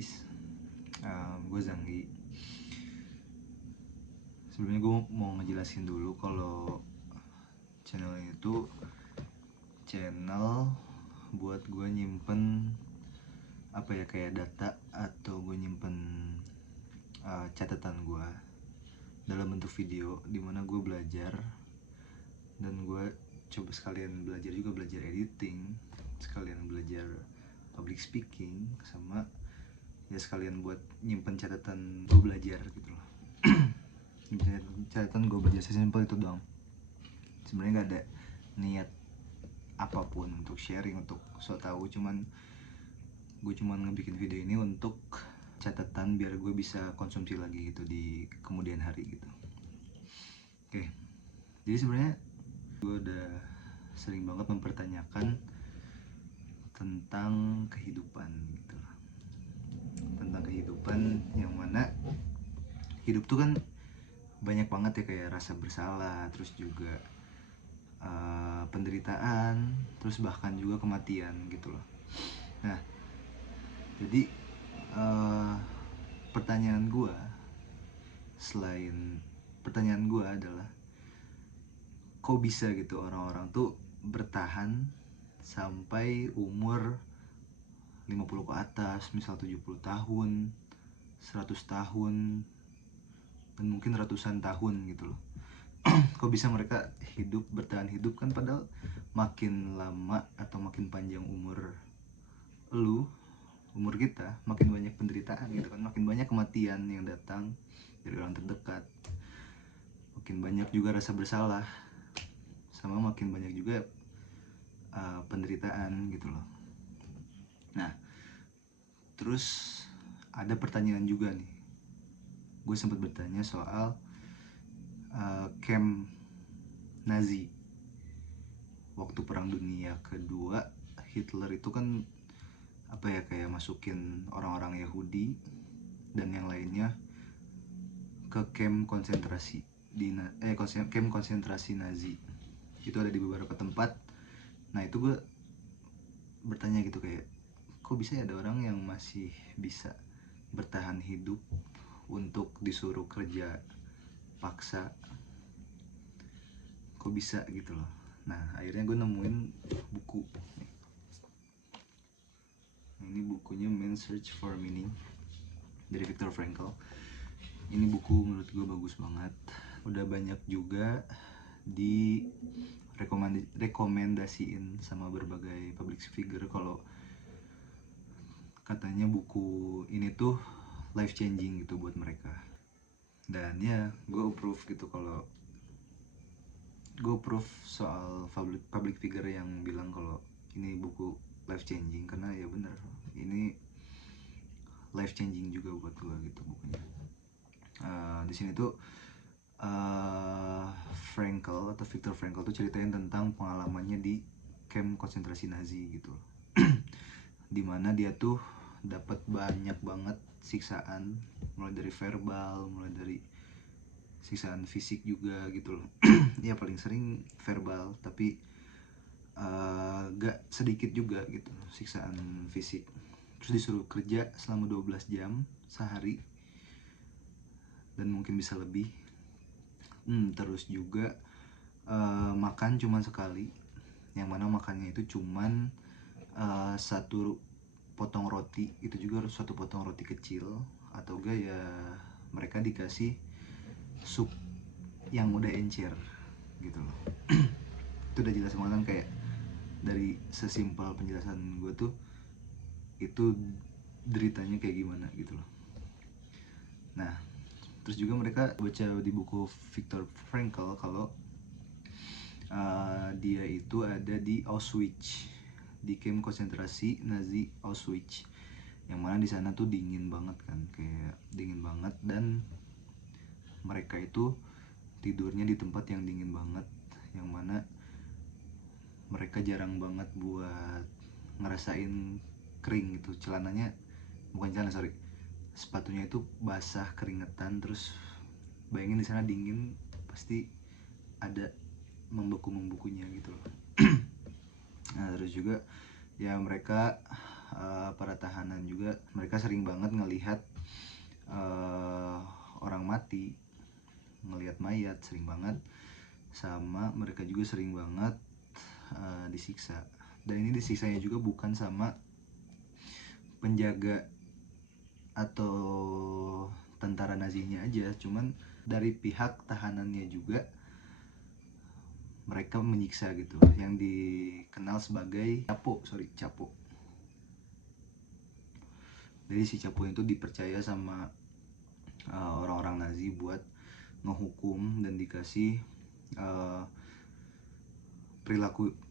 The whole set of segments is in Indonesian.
guys, gue Zanggi. Sebelumnya gue mau ngejelasin dulu kalau channel ini tuh channel buat gue nyimpen kayak data atau gue nyimpen catatan gue dalam bentuk video, dimana gue belajar dan gue coba sekalian belajar editing, sekalian belajar public speaking, sama ya sekalian buat nyimpen catatan gue belajar gitu loh. Catatan gue belajar, sesimpel itu doang. Sebenarnya nggak ada niat apapun untuk sharing, untuk so tau, gue cuman ngebikin video ini untuk catatan biar gue bisa konsumsi lagi gitu di kemudian hari gitu. Oke, jadi sebenarnya gue udah sering banget mempertanyakan tentang kehidupan gitu, tentang kehidupan yang mana hidup tuh kan banyak banget ya, kayak rasa bersalah, terus juga penderitaan, terus bahkan juga kematian gitu loh. Nah, jadi pertanyaan gue adalah, kok bisa gitu orang-orang tuh bertahan sampai umur 50 ke atas, misal 70 tahun, 100 tahun, dan mungkin ratusan tahun gitu loh. Kok bisa mereka bertahan hidup, kan padahal makin lama atau makin panjang umur kita, makin banyak penderitaan gitu kan, makin banyak kematian yang datang dari orang terdekat, makin banyak juga rasa bersalah, sama makin banyak juga penderitaan gitu loh. Nah, terus ada pertanyaan juga nih, gue sempat bertanya soal camp Nazi waktu Perang Dunia Kedua. Hitler itu kan kayak masukin orang-orang Yahudi dan yang lainnya ke camp konsentrasi camp konsentrasi Nazi. Itu ada di beberapa tempat. Nah, itu gue bertanya gitu, kayak kok bisa ya ada orang yang masih bisa bertahan hidup untuk disuruh kerja paksa, kok bisa gitu loh. Nah, akhirnya gue nemuin buku. Ini bukunya Man's Search for Meaning dari Viktor Frankl. Ini buku menurut gue bagus banget. Udah banyak juga rekomendasiin sama berbagai public figure kalau katanya buku ini tuh life changing gitu buat mereka. Dan ya, gue approve gitu, kalau gue approve soal public figure yang bilang kalau ini buku life changing, karena ya bener, ini life changing juga buat gue gitu bukunya. Di sini tuh Frankl atau Viktor Frankl tuh ceritain tentang pengalamannya di camp konsentrasi Nazi gitu. Dimana dia tuh dapat banyak banget siksaan, mulai dari verbal, mulai dari siksaan fisik juga gitu loh. Ya paling sering verbal, tapi gak sedikit juga gitu siksaan fisik. Terus disuruh kerja selama 12 jam sehari dan mungkin bisa lebih. Terus juga makan cuma sekali, yang mana makannya itu cuman satu potong roti, itu juga harus satu potong roti kecil, atau enggak ya mereka dikasih sup yang udah encer gitu loh. Itu udah jelas banget kan, kayak dari sesimpel penjelasan gue tuh itu deritanya kayak gimana gitu loh. Nah, terus juga mereka baca di buku Viktor Frankl kalau dia itu ada di Auschwitz, di camp konsentrasi Nazi Auschwitz, yang mana di sana tuh dingin banget kan, kayak dingin banget, dan mereka itu tidurnya di tempat yang dingin banget, yang mana mereka jarang banget buat ngerasain kering gitu. Sepatunya itu basah keringetan. Terus bayangin di sana dingin, pasti ada membeku-membukunya gitu loh. Nah, terus juga ya mereka para tahanan juga mereka sering banget ngelihat orang mati, ngelihat mayat sering banget, sama mereka juga sering banget disiksa. Dan ini disiksanya juga bukan sama penjaga atau tentara Nazinya aja, cuman dari pihak tahanannya juga mereka menyiksa gitu, yang dikenal sebagai capo. Jadi si capo itu dipercaya sama orang-orang Nazi buat ngehukum dan dikasih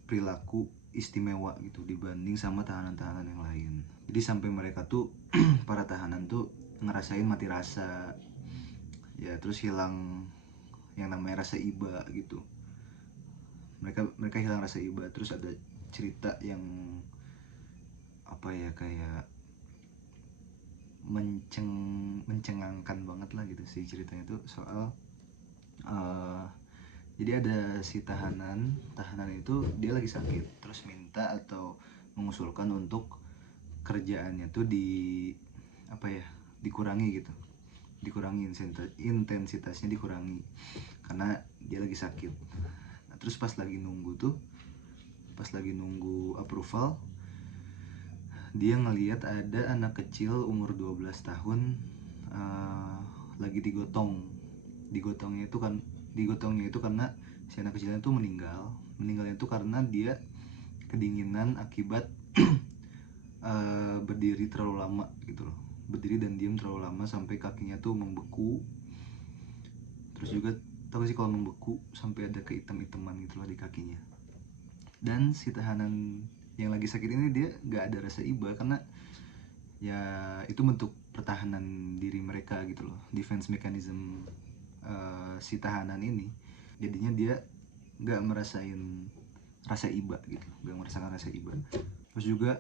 perilaku istimewa gitu dibanding sama tahanan-tahanan yang lain. Jadi sampai mereka tuh para tahanan tuh ngerasain mati rasa ya, terus hilang yang namanya rasa iba gitu. Mereka hilang rasa iba. Terus ada cerita yang apa ya, kayak mencengangkan banget lah gitu sih ceritanya tuh, soal jadi ada si tahanan itu dia lagi sakit, terus minta atau mengusulkan untuk kerjaannya tuh dikurangi gitu, dikurangi intensitasnya, dikurangi karena dia lagi sakit. Nah, terus pas lagi nunggu approval, dia ngelihat ada anak kecil umur 12 tahun lagi digotongnya itu karena si anak kecilnya itu meninggalnya itu karena dia kedinginan akibat berdiri terlalu lama gitu loh, berdiri dan diam terlalu lama sampai kakinya tuh membeku. Terus juga tahu sih kalau membeku sampai ada kehitam-hitaman gitu loh di kakinya. Dan si tahanan yang lagi sakit ini dia nggak ada rasa iba karena ya itu bentuk pertahanan diri mereka gitu loh, defense mechanism si tahanan ini. Jadinya dia nggak merasain rasa iba gitu, nggak merasakan rasa iba. Terus juga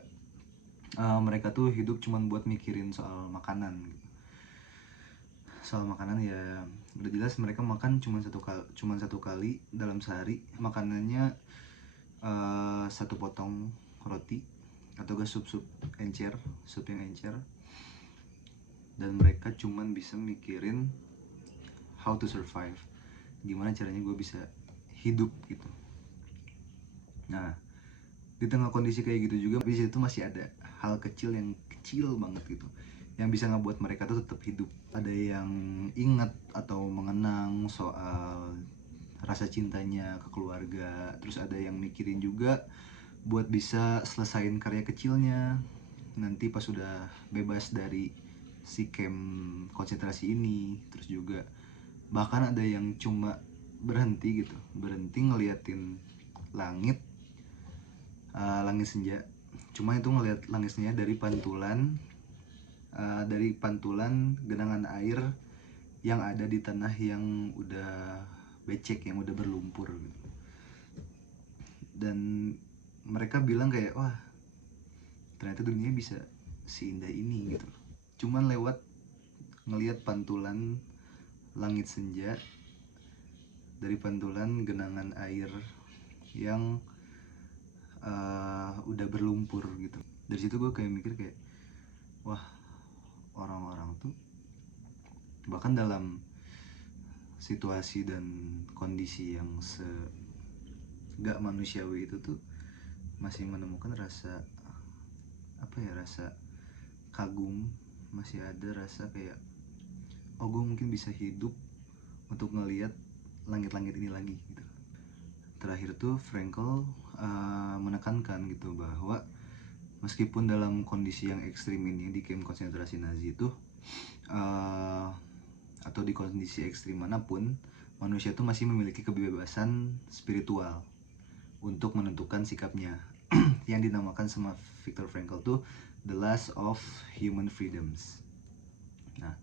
mereka tuh hidup cuman buat mikirin soal makanan gitu. Soal makanan ya udah jelas mereka makan cuma satu kali dalam sehari. Makanannya satu potong roti atau gak sup yang encer, dan mereka cuman bisa mikirin how to survive, gimana caranya gue bisa hidup gitu. Nah, di tengah kondisi kayak gitu juga di situ masih ada hal kecil banget gitu yang bisa ngebuat mereka tuh tetap hidup. Ada yang ingat atau mengenang soal rasa cintanya ke keluarga, terus ada yang mikirin juga buat bisa selesain karya kecilnya nanti pas sudah bebas dari si camp konsentrasi ini. Terus juga bahkan ada yang cuma berhenti ngeliatin langit senja, cuma itu ngeliat langit senja dari pantulan genangan air yang ada di tanah yang udah becek, yang udah berlumpur gitu. Dan mereka bilang kayak, wah ternyata dunia bisa seindah ini gitu, cuman lewat ngelihat pantulan langit senja dari pantulan genangan air yang udah berlumpur gitu. Dari situ gue kayak mikir kayak, wah orang-orang tuh bahkan dalam situasi dan kondisi yang gak manusiawi itu tuh masih menemukan rasa rasa kagum, masih ada rasa kayak, oh gue mungkin bisa hidup untuk ngelihat langit-langit ini lagi gitu. Terakhir tuh Frankl menekankan gitu bahwa meskipun dalam kondisi yang ekstrim ini di kamp konsentrasi Nazi itu atau di kondisi ekstrim manapun, manusia tuh masih memiliki kebebasan spiritual untuk menentukan sikapnya yang dinamakan sama Viktor Frankl tuh the last of human freedoms. Nah,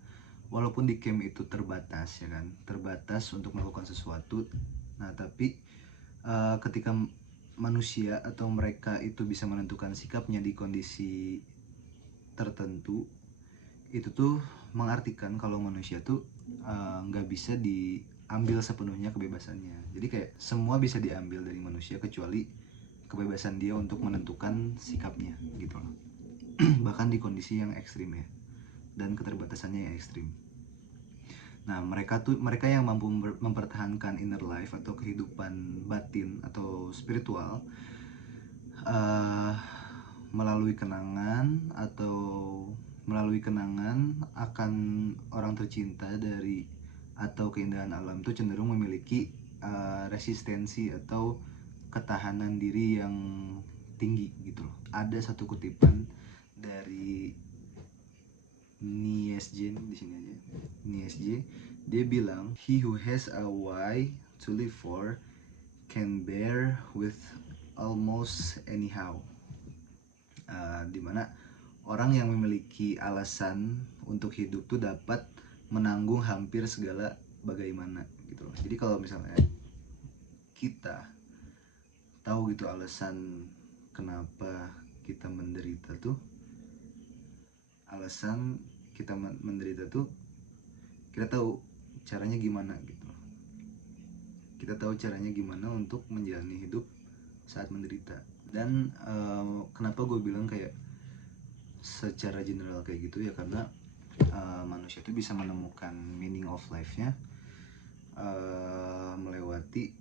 walaupun di camp itu terbatas ya kan, terbatas untuk melakukan sesuatu. Nah, tapi ketika manusia atau mereka itu bisa menentukan sikapnya di kondisi tertentu, itu tuh mengartikan kalau manusia tuh nggak bisa diambil sepenuhnya kebebasannya. Jadi kayak semua bisa diambil dari manusia kecuali kebebasan dia untuk menentukan sikapnya gitu loh. bahkan di kondisi yang ekstrim ya, dan keterbatasannya yang ekstrim. Nah, mereka yang mampu mempertahankan inner life atau kehidupan batin atau spiritual uh, melalui kenangan akan orang tercinta dari atau keindahan alam itu cenderung memiliki resistensi atau ketahanan diri yang tinggi gitu loh. Ada satu kutipan dari Nietzsche di sini aja. Nietzsche dia bilang, "He who has a why to live for can bear with almost anyhow." Dimana orang yang memiliki alasan untuk hidup tuh dapat menanggung hampir segala bagaimana gitu loh. Jadi kalau misalnya kita tahu gitu alasan kenapa kita menderita tuh, alasan kita menderita tuh, kita tahu caranya gimana gitu. Kita tahu caranya gimana untuk menjalani hidup saat menderita. Dan kenapa gue bilang kayak secara general kayak gitu ya, karena manusia itu bisa menemukan meaning of life-nya melewati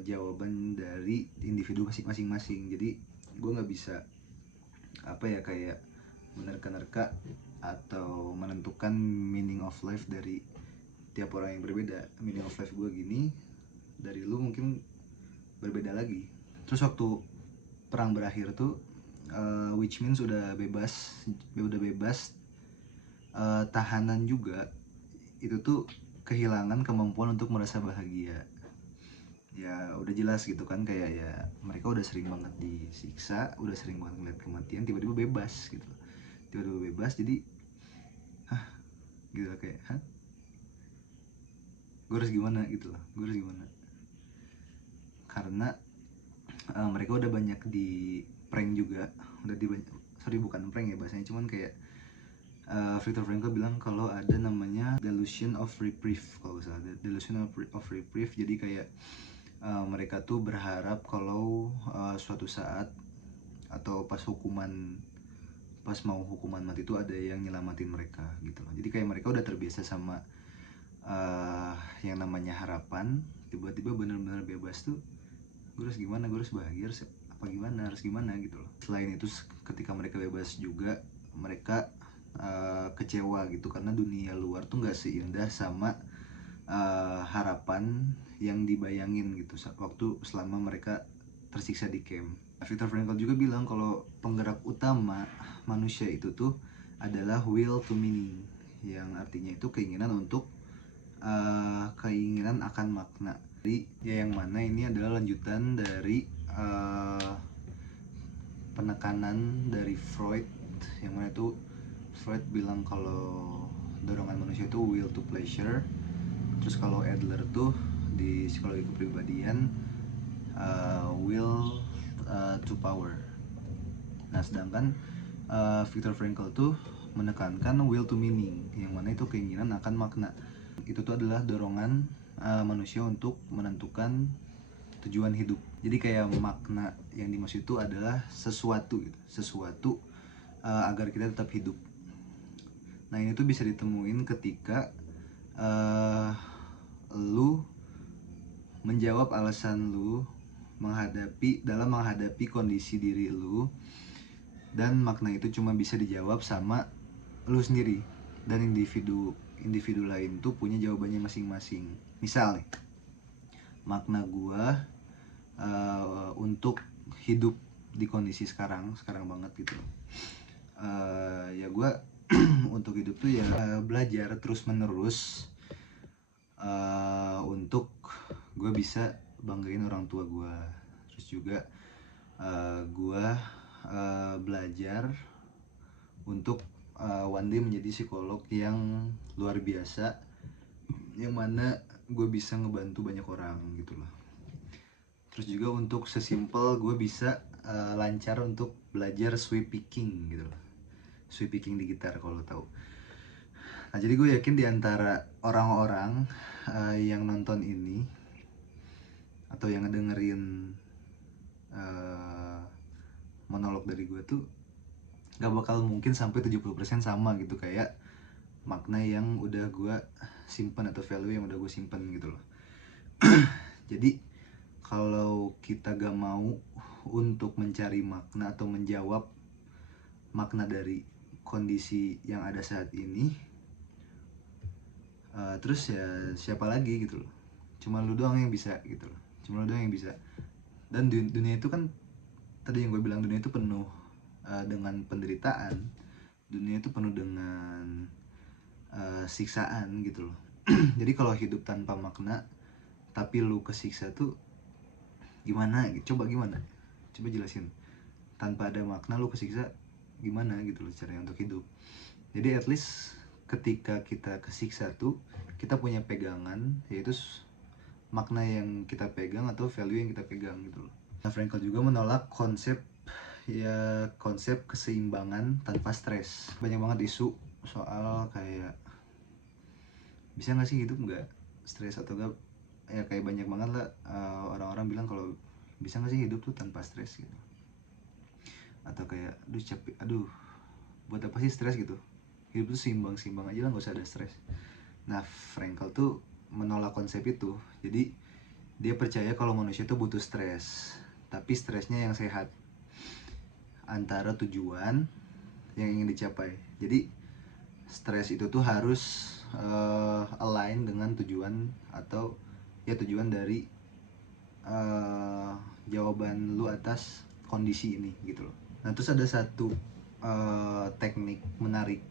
jawaban dari individu masing-masing. Jadi gue nggak bisa kayak menerka-nerka atau menentukan meaning of life dari tiap orang yang berbeda. Meaning of life gue gini, dari lu mungkin berbeda lagi. Terus waktu perang berakhir tuh, which means udah bebas, tahanan juga itu tuh kehilangan kemampuan untuk merasa bahagia. Ya udah jelas gitu kan, kayak ya mereka udah sering banget disiksa, udah sering banget ngeliat kematian, tiba-tiba bebas gitu. Tiba-tiba bebas, jadi gitu kayak gue harus gimana gitu loh, karena mereka udah banyak di prank juga, bukan prank ya bahasanya, cuman kayak Viktor Frankl bilang kalau ada namanya delusion of reprieve, kalau salah, delusion of reprieve. Jadi kayak mereka tuh berharap kalau suatu saat atau pas mau hukuman mati itu ada yang nyelamatin mereka gitu loh. Jadi kayak mereka udah terbiasa sama yang namanya harapan, tiba-tiba benar-benar bebas tuh, gue harus gimana, gue harus bahagia, harus gimana gitu loh. Selain itu, ketika mereka bebas juga, mereka kecewa gitu, karena dunia luar tuh nggak seindah sama harapan yang dibayangin gitu waktu selama mereka tersiksa di camp. Viktor Frankl juga bilang kalau penggerak utama manusia itu tuh adalah will to meaning, yang artinya itu keinginan akan makna. Jadi ya yang mana ini adalah lanjutan dari penekanan dari Freud, yang mana itu Freud bilang kalau dorongan manusia itu will to pleasure. Terus kalau Adler tuh di psikologi kepribadian will to power. Nah sedangkan Viktor Frankl tuh menekankan will to meaning, yang mana itu keinginan akan makna. Itu tuh adalah dorongan manusia untuk menentukan tujuan hidup. Jadi kayak makna yang dimaksud itu adalah sesuatu agar kita tetap hidup. Nah ini tuh bisa ditemuin ketika lu menjawab alasan lu dalam menghadapi kondisi diri lu, dan makna itu cuma bisa dijawab sama lu sendiri, dan individu lain tuh punya jawabannya masing-masing. Misal nih, makna gua untuk hidup di kondisi sekarang banget gitu, ya gua untuk hidup tuh ya belajar terus menerus untuk gue bisa banggain orang tua gue. Terus juga gue belajar untuk one day menjadi psikolog yang luar biasa, yang mana gue bisa ngebantu banyak orang gitu loh. Terus juga untuk sesimpel gue bisa lancar untuk belajar sweep picking gitu loh, sweep picking di gitar kalau tahu. Nah jadi gue yakin diantara orang-orang yang nonton ini atau yang ngedengerin monolog dari gue tuh gak bakal mungkin sampai 70% sama gitu kayak makna yang udah gue simpen atau value yang udah gue simpen gitu loh. Jadi kalau kita gak mau untuk mencari makna atau menjawab makna dari kondisi yang ada saat ini, terus ya siapa lagi gitu loh, cuma lu doang yang bisa gitu loh, cuma lu doang yang bisa. Dan dunia itu kan tadi yang gue bilang, dunia itu penuh dengan penderitaan, dunia itu penuh dengan siksaan gitu loh. Jadi kalau hidup tanpa makna tapi lu kesiksa tuh gimana gitu? Coba jelasin, tanpa ada makna lu kesiksa gimana gitu loh caranya untuk hidup. Jadi at least ketika kita kesiksa tuh kita punya pegangan, yaitu makna yang kita pegang atau value yang kita pegang gitu loh. Nah, Frankl juga menolak konsep keseimbangan tanpa stres. Banyak banget isu soal kayak bisa nggak sih hidup nggak stres atau enggak, ya kayak banyak banget lah orang-orang bilang kalau bisa nggak sih hidup tuh tanpa stres gitu, atau kayak aduh capek, aduh buat apa sih stres gitu, hidup tuh seimbang aja lah, nggak usah ada stres. Nah, Frankl tuh menolak konsep itu. Jadi dia percaya kalau manusia tuh butuh stres, tapi stresnya yang sehat antara tujuan yang ingin dicapai. Jadi stres itu tuh harus align dengan tujuan, atau ya tujuan dari jawaban lu atas kondisi ini gitu loh. Nah, terus ada satu teknik menarik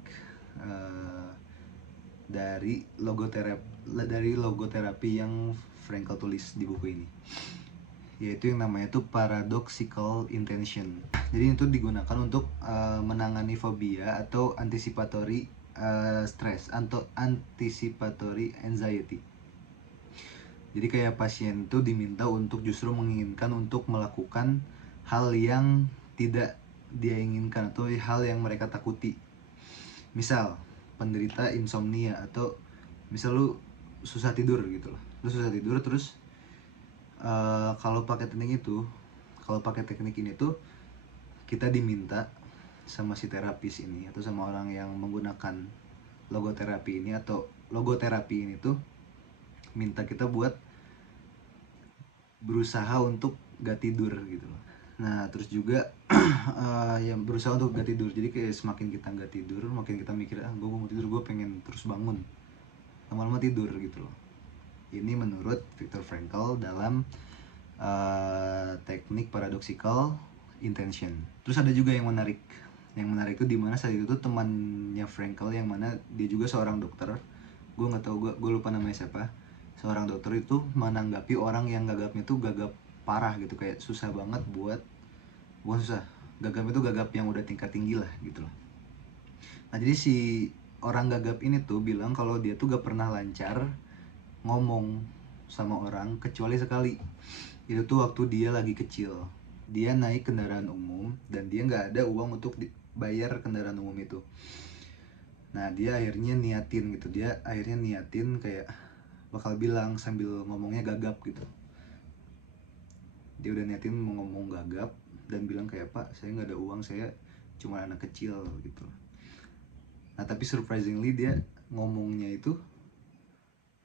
dari logoterapi yang Frankl tulis di buku ini, yaitu yang namanya tuh paradoxical intention. Jadi itu digunakan untuk menangani fobia atau anticipatory stress atau anticipatory anxiety. Jadi kayak pasien tuh diminta untuk justru menginginkan untuk melakukan hal yang tidak dia inginkan atau hal yang mereka takuti. Misal penderita insomnia, atau misal lu susah tidur gitu loh, lu susah tidur terus kalau pakai teknik ini tuh kita diminta sama si terapis ini atau sama orang yang menggunakan logoterapi ini tuh minta kita buat berusaha untuk gak tidur gitu loh. Nah, terus juga yang berusaha untuk gak tidur. Jadi kayak semakin kita gak tidur, makin kita mikir gue mau tidur, gue pengen terus bangun, lama-lama tidur gitu loh. Ini menurut Viktor Frankl dalam teknik paradoxical intention. Terus ada juga yang menarik itu dimana saat itu tuh temannya Frankl yang mana dia juga seorang dokter, gue nggak tahu, gue lupa namanya siapa, seorang dokter itu menanggapi orang yang gagapnya tuh gagap parah gitu, kayak susah banget bukan susah, gagapnya tuh gagap yang udah tingkat tinggi lah gitu loh. Nah, jadi si orang gagap ini tuh bilang kalau dia tuh gak pernah lancar ngomong sama orang kecuali sekali. Itu tuh waktu dia lagi kecil, dia naik kendaraan umum dan dia nggak ada uang untuk bayar kendaraan umum itu. Nah, dia akhirnya niatin kayak bakal bilang sambil ngomongnya gagap gitu. Dia udah niatin mau ngomong gagap dan bilang kayak, "Pak, saya nggak ada uang, saya cuma anak kecil," gitu. Nah, tapi surprisingly dia ngomongnya itu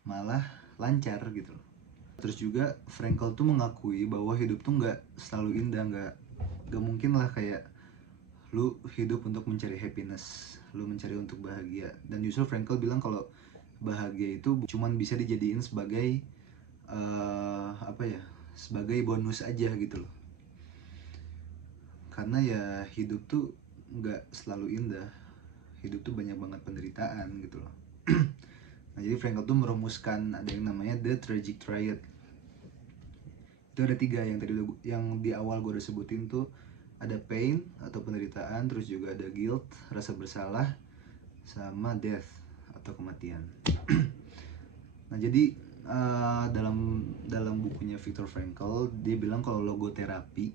malah lancar gitu. Terus juga Frankl tuh mengakui bahwa hidup tuh nggak selalu indah, nggak mungkin lah kayak lu hidup untuk mencari happiness, lu mencari untuk bahagia. Dan justru Frankl bilang kalau bahagia itu cuman bisa dijadiin sebagai sebagai bonus aja gitu loh. Karena ya hidup tuh nggak selalu indah, hidup tuh banyak banget penderitaan gitu loh. Nah, jadi Frankl tuh merumuskan ada yang namanya the tragic triad. Itu ada 3 yang di awal gue udah sebutin tuh, ada pain atau penderitaan, terus juga ada guilt, rasa bersalah, sama death atau kematian. Nah, jadi dalam bukunya Viktor Frankl dia bilang kalau logoterapi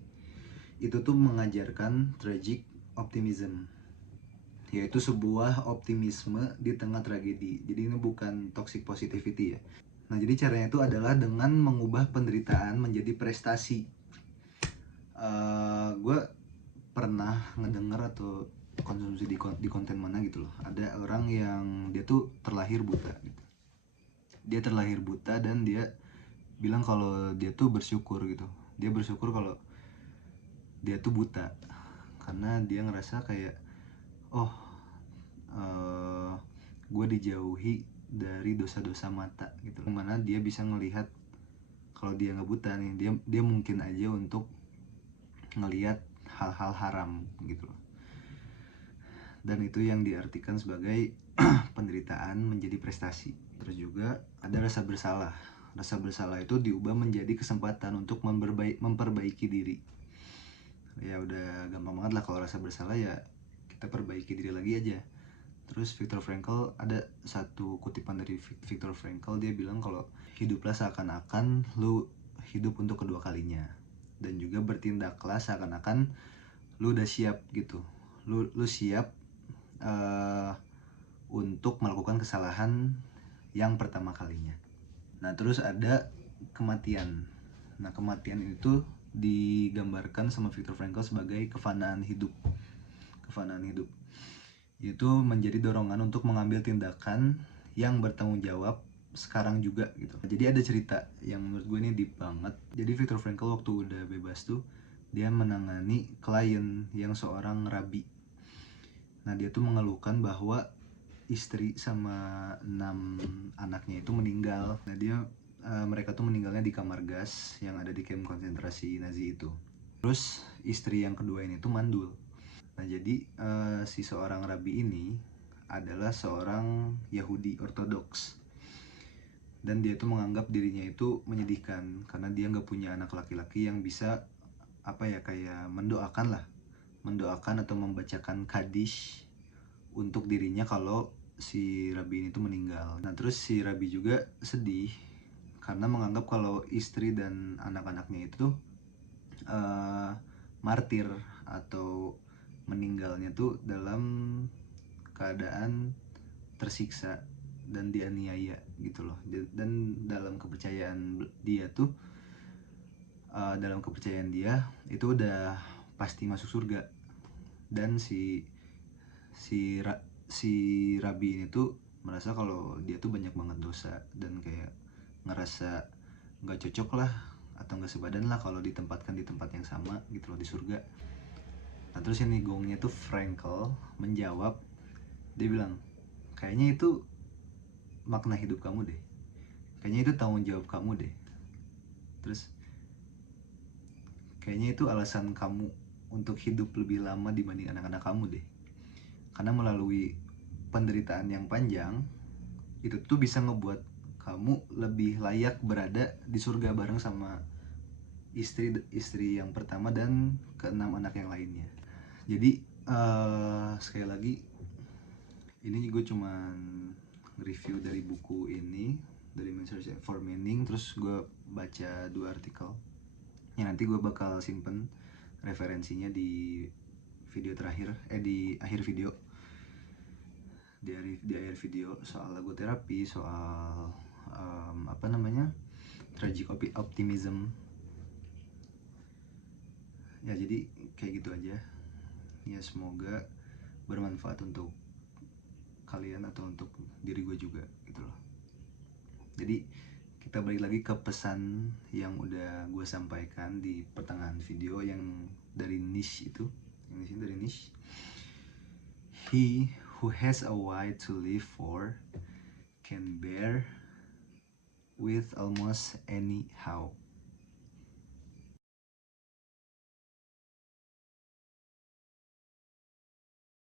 itu tuh mengajarkan tragic optimism, yaitu sebuah optimisme di tengah tragedi. Jadi ini bukan toxic positivity ya. Nah, jadi caranya itu adalah dengan mengubah penderitaan menjadi prestasi. Gue pernah ngedenger atau konsumsi di konten mana gitu loh, ada orang yang dia tuh terlahir buta gitu. Dia terlahir buta dan dia bilang kalau dia tuh bersyukur gitu. Dia bersyukur kalau dia tuh buta karena dia ngerasa kayak oh gue dijauhi dari dosa-dosa mata gitu. Dimana dia bisa ngelihat kalau dia nggak buta nih, dia mungkin aja untuk ngelihat hal-hal haram gitu loh. Dan itu yang diartikan sebagai penderitaan menjadi prestasi. Terus juga ada rasa bersalah. Rasa bersalah itu diubah menjadi kesempatan untuk memperbaiki diri. Ya udah gampang banget lah kalau rasa bersalah, ya kita perbaiki diri lagi aja. Terus Viktor Frankl, ada satu kutipan dari Viktor Frankl, dia bilang kalau hiduplah seakan-akan lu hidup untuk kedua kalinya, dan juga bertindaklah seakan-akan lu udah siap gitu. Lu siap untuk melakukan kesalahan yang pertama kalinya. Nah terus ada kematian. Nah kematian itu digambarkan sama Viktor Frankl sebagai kefanaan hidup. Kefanaan hidup itu menjadi dorongan untuk mengambil tindakan yang bertanggung jawab sekarang juga gitu. Jadi ada cerita yang menurut gue ini deep banget. Jadi Viktor Frankl waktu udah bebas tuh, dia menangani klien yang seorang rabi. Nah dia tuh mengeluhkan bahwa istri sama 6 anaknya itu meninggal. Nah dia mereka tuh meninggalnya di kamar gas yang ada di kamp konsentrasi Nazi itu. Terus istri yang kedua ini tuh mandul. Nah jadi si seorang rabi ini adalah seorang Yahudi Ortodoks, dan dia tuh menganggap dirinya itu menyedihkan karena dia nggak punya anak laki-laki yang bisa kayak mendoakan atau membacakan kadish untuk dirinya kalau si rabi ini tuh meninggal. Nah terus si rabi juga sedih karena menganggap kalau istri dan anak-anaknya itu martir atau meninggalnya tuh dalam keadaan tersiksa dan dianiaya gitu loh. Dan dalam kepercayaan dia tuh itu udah pasti masuk surga. Dan si rabi ini tuh merasa kalau dia tuh banyak banget dosa dan kayak ngerasa nggak cocok lah atau nggak sebadan lah kalau ditempatkan di tempat yang sama gitu loh, di surga. Nah terus ini gongnya tuh Frankl menjawab, dia bilang kayaknya itu makna hidup kamu deh, kayaknya itu tanggung jawab kamu deh, terus kayaknya itu alasan kamu untuk hidup lebih lama dibanding anak-anak kamu deh, karena melalui penderitaan yang panjang itu tuh bisa ngebuat kamu lebih layak berada di surga bareng sama istri yang pertama dan ke-6 anak yang lainnya. Jadi sekali lagi ini gue cuman review dari buku ini, dari Search for Meaning. Terus gue baca 2 artikel yang nanti gue bakal simpen referensinya di video terakhir, di akhir video, di akhir video soal logoterapi, soal tragic optimism. Ya jadi kayak gitu aja ya, semoga bermanfaat untuk kalian atau untuk diri gue juga gitu loh. Jadi kita balik lagi ke pesan yang udah gue sampaikan di pertengahan video yang dari Nietzsche itu, yang di sini dari Nietzsche. He who has a why to live for can bear with almost anyhow.